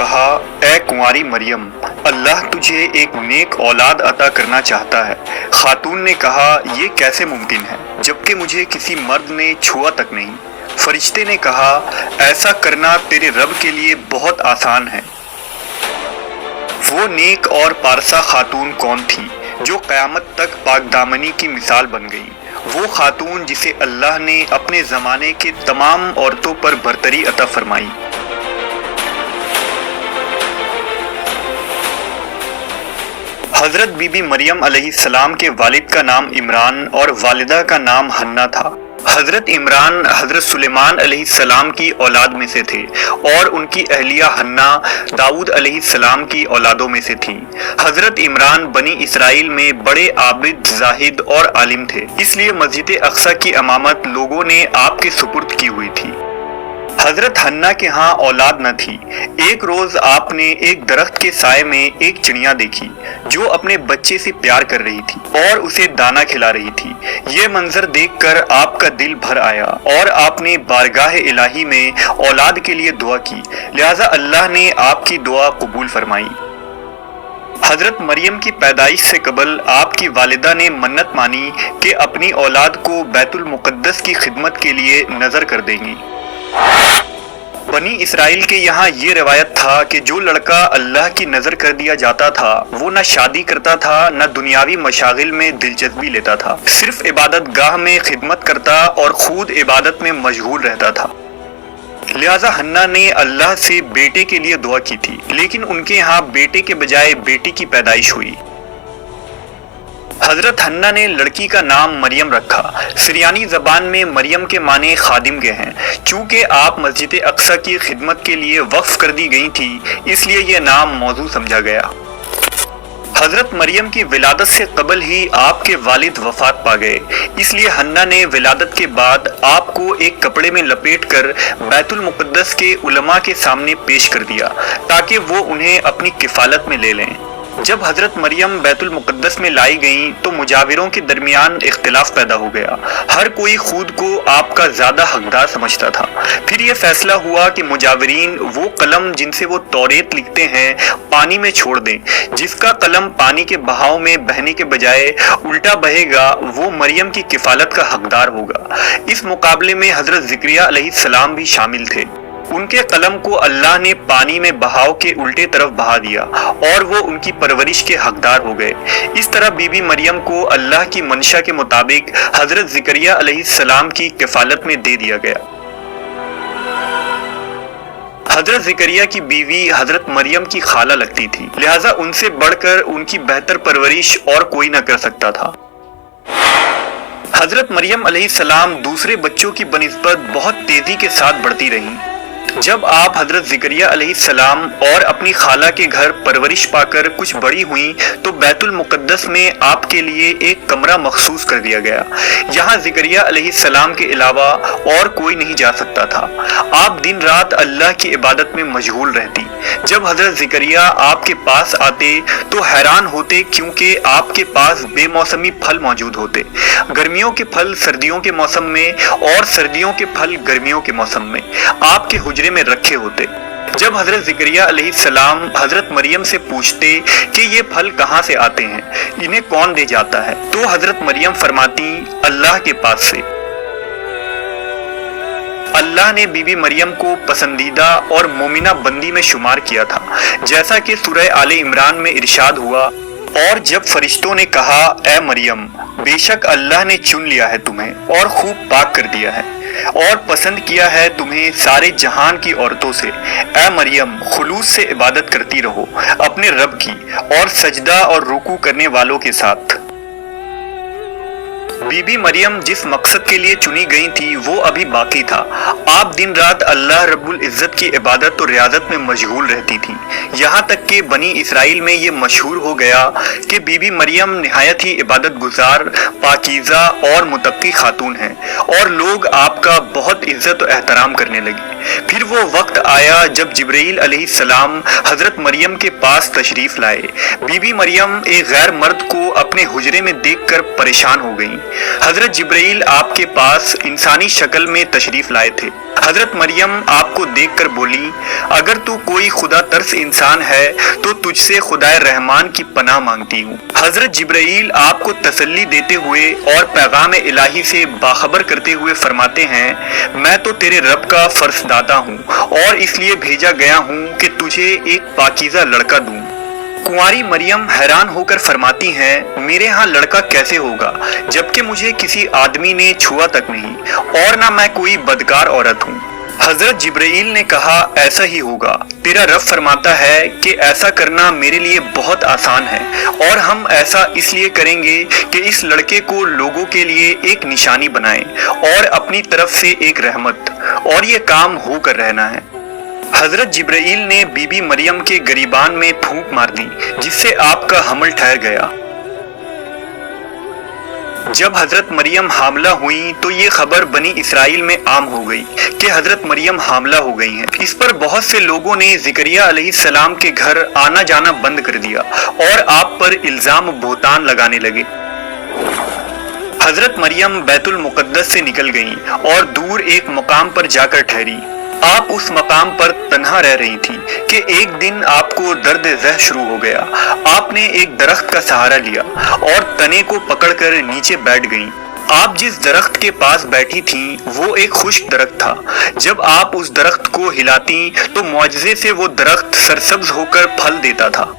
کہا اے کنواری مریم اللہ تجھے ایک نیک اولاد عطا کرنا چاہتا ہے۔ خاتون نے کہا یہ کیسے ممکن ہے جبکہ مجھے کسی مرد نے چھوا تک نہیں۔ فرشتے نے کہا ایسا کرنا تیرے رب کے لیے بہت آسان ہے۔ وہ نیک اور پارسا خاتون کون تھی جو قیامت تک پاک دامنی کی مثال بن گئی؟ وہ خاتون جسے اللہ نے اپنے زمانے کے تمام عورتوں پر برتری عطا فرمائی۔ حضرت بی بی مریم علیہ السلام کے والد کا نام عمران اور والدہ کا نام حنہ تھا۔ حضرت عمران حضرت سلیمان علیہ السلام کی اولاد میں سے تھے اور ان کی اہلیہ حنہ داؤد علیہ السلام کی اولادوں میں سے تھیں۔ حضرت عمران بنی اسرائیل میں بڑے عابد، زاہد اور عالم تھے، اس لیے مسجد اقصی کی امامت لوگوں نے آپ کے سپرد کی ہوئی تھی۔ حضرت حنہ کے ہاں اولاد نہ تھی۔ ایک روز آپ نے ایک درخت کے سائے میں ایک چڑیا دیکھی جو اپنے بچے سے پیار کر رہی تھی اور اسے دانا کھلا رہی تھی۔ یہ منظر دیکھ کر آپ کا دل بھر آیا اور آپ نے بارگاہ الہی میں اولاد کے لیے دعا کی، لہٰذا اللہ نے آپ کی دعا قبول فرمائی۔ حضرت مریم کی پیدائش سے قبل آپ کی والدہ نے منت مانی کہ اپنی اولاد کو بیت المقدس کی خدمت کے لیے نذر کر دیں گی۔ بنی اسرائیل کے یہاں یہ روایت تھا کہ جو لڑکا اللہ کی نظر کر دیا جاتا تھا وہ نہ شادی کرتا تھا نہ دنیاوی مشاغل میں دلچسپی لیتا تھا، صرف عبادت گاہ میں خدمت کرتا اور خود عبادت میں مشغول رہتا تھا۔ لہٰذا حنہ نے اللہ سے بیٹے کے لیے دعا کی تھی، لیکن ان کے ہاں بیٹے کے بجائے بیٹی کی پیدائش ہوئی۔ حضرت حنہ نے لڑکی کا نام مریم رکھا۔ سریانی زبان میں مریم کے معنی خادم کے ہیں۔ چونکہ آپ مسجد اقصی کی خدمت کے لیے وقف کر دی گئی تھی اس لیے یہ نام موزوں سمجھا گیا۔ حضرت مریم کی ولادت سے قبل ہی آپ کے والد وفات پا گئے، اس لیے حنہ نے ولادت کے بعد آپ کو ایک کپڑے میں لپیٹ کر بیت المقدس کے علماء کے سامنے پیش کر دیا تاکہ وہ انہیں اپنی کفالت میں لے لیں۔ جب حضرت مریم بیت المقدس میں لائی گئیں تو مجاوروں کے درمیان اختلاف پیدا ہو گیا۔ ہر کوئی خود کو آپ کا زیادہ حقدار سمجھتا تھا۔ پھر یہ فیصلہ ہوا کہ مجاورین وہ قلم جن سے وہ توریت لکھتے ہیں پانی میں چھوڑ دیں۔ جس کا قلم پانی کے بہاؤ میں بہنے کے بجائے الٹا بہے گا وہ مریم کی کفالت کا حقدار ہوگا۔ اس مقابلے میں حضرت زکریا علیہ السلام بھی شامل تھے۔ ان کے قلم کو اللہ نے پانی میں بہاؤ کے الٹے طرف بہا دیا اور وہ ان کی پرورش کے حقدار ہو گئے۔ اس طرح بی بی مریم کو اللہ کی منشا کے مطابق حضرت زکریا علیہ السلام کی کفالت میں دے دیا گیا۔ حضرت زکریا کی بیوی حضرت مریم کی خالہ لگتی تھی، لہٰذا ان سے بڑھ کر ان کی بہتر پرورش اور کوئی نہ کر سکتا تھا۔ حضرت مریم علیہ السلام دوسرے بچوں کی بنسبت بہت تیزی کے ساتھ بڑھتی رہیں۔ جب آپ حضرت زکریا علیہ السلام اور اپنی خالہ کے گھر پرورش پا کر کچھ بڑی ہوئیں تو بیت المقدس میں آپ کے لیے ایک کمرہ مخصوص کر دیا گیا۔ یہاں زکریا علیہ السلام کے علاوہ اور کوئی نہیں جا سکتا تھا۔ آپ دن رات اللہ کی عبادت میں مشغول رہتی۔ جب حضرت زکریا آپ کے پاس آتے تو حیران ہوتے کیونکہ آپ کے پاس بے موسمی پھل موجود ہوتے، گرمیوں کے پھل سردیوں کے موسم میں اور سردیوں کے پھل گرمیوں کے موسم میں آپ کے حجرے میں رکھے ہوتے۔ جب حضرت زکریا علیہ السلام حضرت مریم سے پوچھتے کہ یہ پھل کہاں سے آتے ہیں، انہیں کون دے جاتا ہے، تو حضرت مریم فرماتی اللہ کے پاس سے۔ اللہ نے بی بی مریم کو پسندیدہ اور مومنہ بندی میں شمار کیا تھا، جیسا کہ سورہ آل عمران میں ارشاد ہوا، اور جب فرشتوں نے کہا اے مریم بے شک اللہ نے چن لیا ہے تمہیں اور خوب پاک کر دیا ہے اور پسند کیا ہے تمہیں سارے جہان کی عورتوں سے، اے مریم خلوص سے عبادت کرتی رہو اپنے رب کی اور سجدہ اور رکوع کرنے والوں کے ساتھ۔ بی بی مریم جس مقصد کے لیے چنی گئی تھی وہ ابھی باقی تھا۔ آپ دن رات اللہ رب العزت کی عبادت اور ریاضت میں مشغول رہتی تھی، یہاں تک کہ بنی اسرائیل میں یہ مشہور ہو گیا کہ بی بی مریم نہایت ہی عبادت گزار، پاکیزہ اور متقی خاتون ہیں، اور لوگ آپ کا بہت عزت و احترام کرنے لگے۔ پھر وہ وقت آیا جب جبرائیل علیہ السلام حضرت مریم کے پاس تشریف لائے۔ بی بی مریم ایک غیر مرد کو اپنے حجرے میں دیکھ کر پریشان ہو گئیں۔ حضرت جبرائیل آپ کے پاس انسانی شکل میں تشریف لائے تھے۔ حضرت مریم آپ کو دیکھ کر بولی، اگر تو کوئی خدا ترس انسان ہے تو تجھ سے خدائے رحمان کی پناہ مانگتی ہوں۔ حضرت جبرائیل آپ کو تسلی دیتے ہوئے اور پیغام الہی سے باخبر کرتے ہوئے فرماتے ہیں، میں تو تیرے رب کا فرزدادہ ہوں اور اس لیے بھیجا گیا ہوں کہ تجھے ایک پاکیزہ لڑکا دوں۔ کنواری مریم حیران ہو کر فرماتی ہیں، میرے ہاں لڑکا کیسے ہوگا جبکہ مجھے کسی آدمی نے چھوا تک نہیں اور نہ میں کوئی بدکار عورت ہوں۔ حضرت جبرائیل نے کہا، ایسا ہی ہوگا، تیرا رب فرماتا ہے کہ ایسا کرنا میرے لیے بہت آسان ہے، اور ہم ایسا اس لیے کریں گے کہ اس لڑکے کو لوگوں کے لیے ایک نشانی بنائیں اور اپنی طرف سے ایک رحمت، اور یہ کام ہو کر رہنا ہے۔ حضرت جبرائیل نے بی بی مریم کے گریبان میں پھونک مار دی جس سے آپ کا حمل ٹھہر گیا۔ جب حضرت مریم حاملہ ہوئیں تو یہ خبر بنی اسرائیل میں عام ہو گئی کہ حضرت مریم حاملہ ہو گئی ہیں۔ اس پر بہت سے لوگوں نے زکریا علیہ السلام کے گھر آنا جانا بند کر دیا اور آپ پر الزام و بہتان لگانے لگے۔ حضرت مریم بیت المقدس سے نکل گئیں اور دور ایک مقام پر جا کر ٹھہری۔ آپ اس مقام پر تنہا رہ رہی تھی کہ ایک دن آپ کو درد ذہ شروع ہو گیا۔ آپ نے ایک درخت کا سہارا لیا اور تنے کو پکڑ کر نیچے بیٹھ گئیں۔ آپ جس درخت کے پاس بیٹھی تھیں وہ ایک خشک درخت تھا۔ جب آپ اس درخت کو ہلاتیں تو معجزے سے وہ درخت سرسبز ہو کر پھل دیتا تھا۔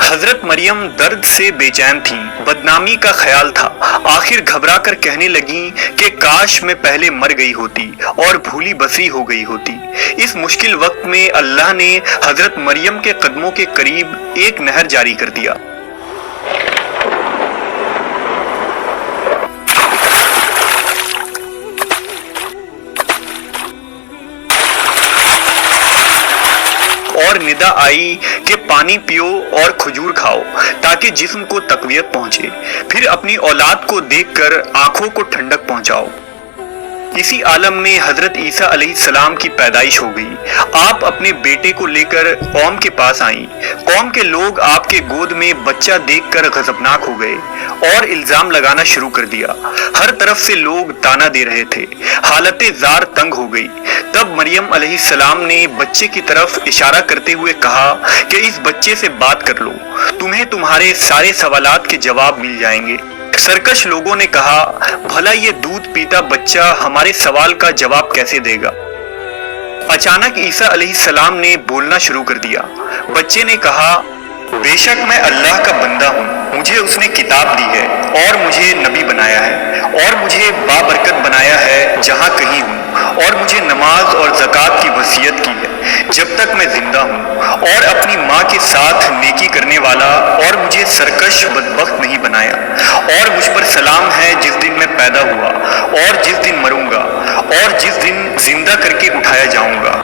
حضرت مریم درد سے بے چین تھیں، بدنامی کا خیال تھا۔ آخر گھبرا کر کہنے لگیں کہ کاش میں پہلے مر گئی ہوتی اور بھولی بسری ہو گئی ہوتی۔ اس مشکل وقت میں اللہ نے حضرت مریم کے قدموں کے قریب ایک نہر جاری کر دیا۔ اور ندا آئی کہ پانی پیو اور کھجور کھاؤ تاکہ جسم کو تقویت پہنچے، پھر اپنی اولاد کو دیکھ کر آنکھوں کو ٹھنڈک پہنچاؤ۔ اسی عالم میں حضرت عیسیٰ علیہ السلام کی پیدائش ہو گئی۔ آپ اپنے بیٹے کو لے کر قوم کے پاس آئیں۔ قوم کے لوگ آپ کے گود میں بچہ دیکھ کر غضبناک ہو گئے اور الزام لگانا شروع کر دیا۔ ہر طرف سے لوگ تانا دے رہے تھے۔ حالت زار تنگ ہو گئی۔ تب مریم علیہ السلام نے بچے کی طرف اشارہ کرتے ہوئے کہا کہ اس بچے سے بات کر لو، تمہیں تمہارے سارے سوالات کے جواب مل جائیں گے۔ سرکش لوگوں نے کہا، بھلا یہ دودھ پیتا بچہ ہمارے سوال کا جواب کیسے دے گا؟ اچانک عیسیٰ علیہ السلام نے بولنا شروع کر دیا۔ بچے نے کہا، بے شک میں اللہ کا بندہ ہوں، مجھے اس نے کتاب دی ہے اور مجھے نبی بنایا ہے اور مجھے بابرکت بنایا ہے جہاں کہیں ہوں، اور مجھے نماز اور زکوٰۃ کی وصیت کی ہے جب تک میں زندہ ہوں، اور اپنی ماں کے ساتھ نیکی کرنے والا، اور مجھے سرکش بدبخت نہیں بنایا، اور مجھ پر سلام ہے جس دن میں پیدا ہوا اور جس دن مروں گا اور جس دن زندہ کر کے اٹھایا جاؤں گا۔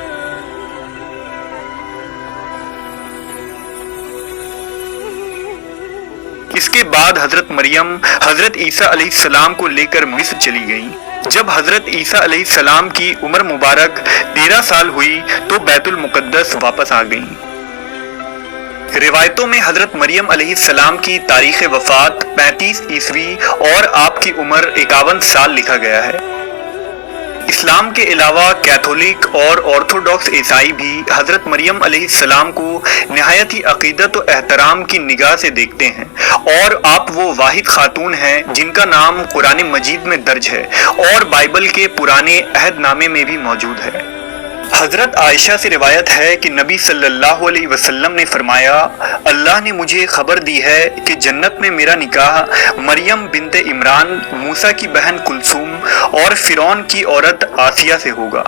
اس کے بعد حضرت مریم حضرت عیسیٰ علیہ السلام کو لے کر مصر چلی گئیں۔ جب حضرت عیسیٰ علیہ السلام کی عمر مبارک 13 سال ہوئی تو بیت المقدس واپس آ گئیں۔ روایتوں میں حضرت مریم علیہ السلام کی تاریخ وفات 35 عیسوی اور آپ کی عمر 51 سال لکھا گیا ہے۔ اسلام کے علاوہ کیتھولک اور آرتھوڈاکس عیسائی بھی حضرت مریم علیہ السلام کو نہایت ہی عقیدت و احترام کی نگاہ سے دیکھتے ہیں، اور آپ وہ واحد خاتون ہیں جن کا نام قرآن مجید میں درج ہے اور بائبل کے پرانے عہد نامے میں بھی موجود ہے۔ حضرت عائشہ سے روایت ہے کہ نبی صلی اللہ علیہ وسلم نے فرمایا، اللہ نے مجھے خبر دی ہے کہ جنت میں میرا نکاح مریم بنت عمران، موسیٰ کی بہن کلثوم اور فرعون کی عورت آسیہ سے ہوگا۔